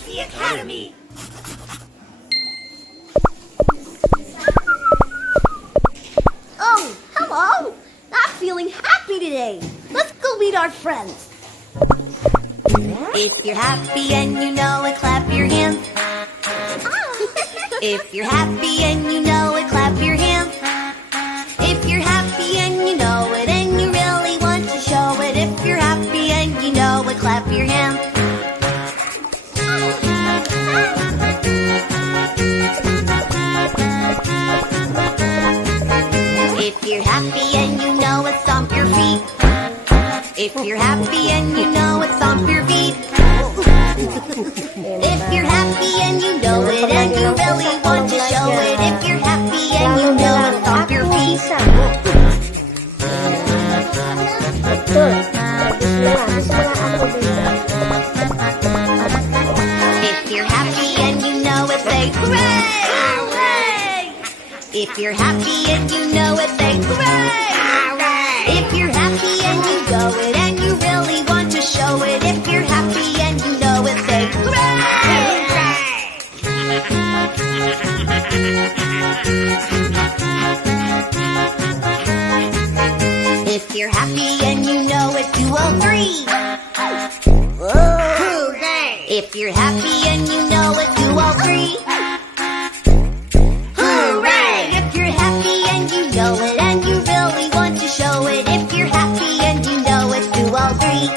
Galaxy Academy. Oh, hello! I'm feeling happy today. Let's go meet our friends. If you're happy and you know it, clap your hands. If you're happy and you know it, clap your hands. If you're happy and you know it and you really want to show it, if you're happy and you know it, clap your hands. If you're happy and you know it, stomp your feet. If you're happy and you know it, stomp your feet. If you're happy and you know it and you really want to show it, if you're happy and you know it, stomp your feet. Betul. Bismillah, aku bisa. If you're happy and you know it, say hooray! Hooray! If you're happy and you know it, say hooray! Hooray! If you're happy and you know it and you really want to show it, if you're happy and you know it, say hooray! If you're happy and you know it, do all three. Hooray! If you're happy and you know it, do all three. Hooray! If you're happy and you know it and you really want to show it, if you're happy and you know it, do all three.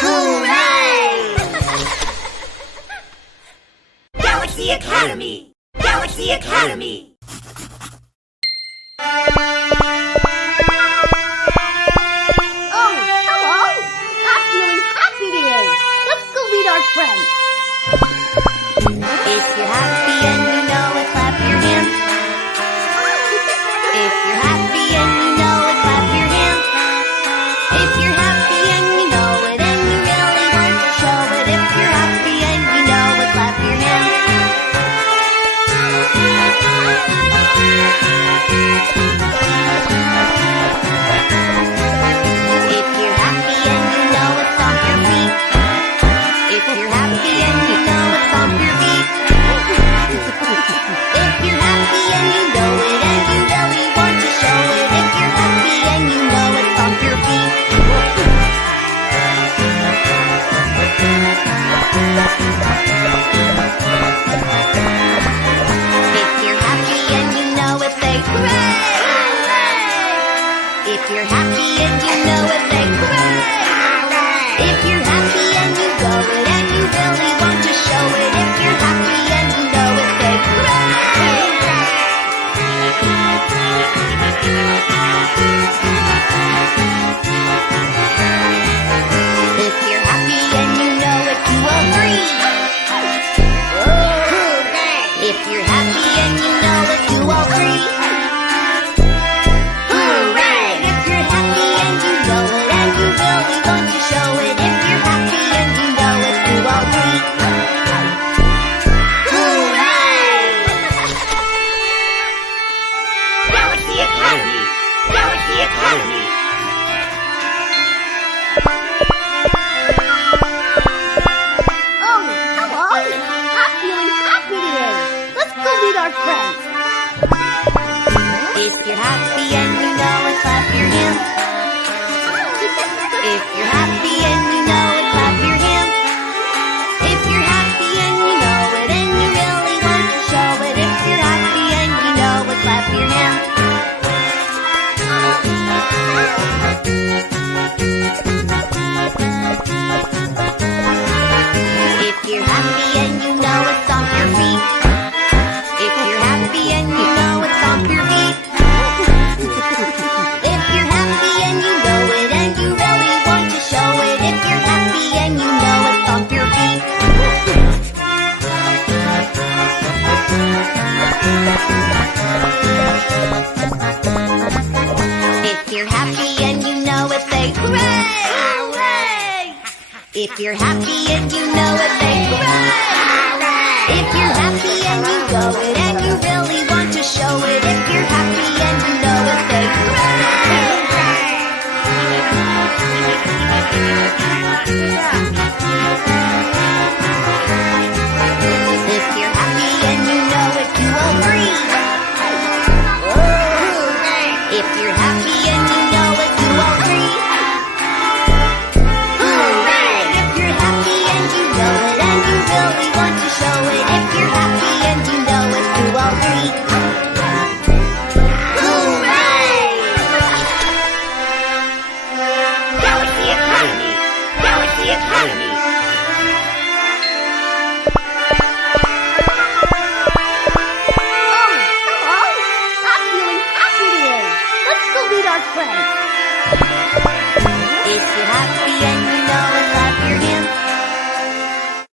Hooray! Galaxy Academy. Galaxy Academy. Oh, hello! I'm feeling happy today. Let's go meet our friends. If you're happy and you know it, clap your hands. If you're happy and you know it, clap your hands. If you're happy and you know it and you really want to show it, if you're happy and you know it, clap your hands. If you're happy and you know it, stomp your feet. If you're happy and you know it, stomp your feet. If you're happy and you know it and you really want to show it, if you're happy and you know it, stomp your feet. If you're happy and you know it, say hooray! Hooray! If you're happy and you know it, say hooray! Hooray! If you're happy and you know it and you really want to show it, if you're happy and you know it, say hooray! If you're happy and you know it, do all three. Hooray! If you're happy and you know it, do all three. Hooray! If you're happy and you know it and you really want to show it, if you're happy and you know it, do all three. Hooray! Galaxy Academy. Galaxy Academy. Oh, hello! I'm feeling happy today. Let's go meet our friends. If you're happy and you know it, clap your hands. If you're happy and you know it, clap your hands. If you're happy and you know it and you really want to show it, if you're happy and you know it, clap your hands. If you're happy and you know it, stomp your feet. If you're happy and you know it, stomp your feet. If you're happy and you know it and you really want to show it, if you're happy and you know it, stomp your feet. If you're happy and you know it, say hooray! Hooray! If you're happy and you know it, say hooray! Hooray! If you're happy and you know it and you really want to show it, if you're happy and you know it, say hooray! Hooray!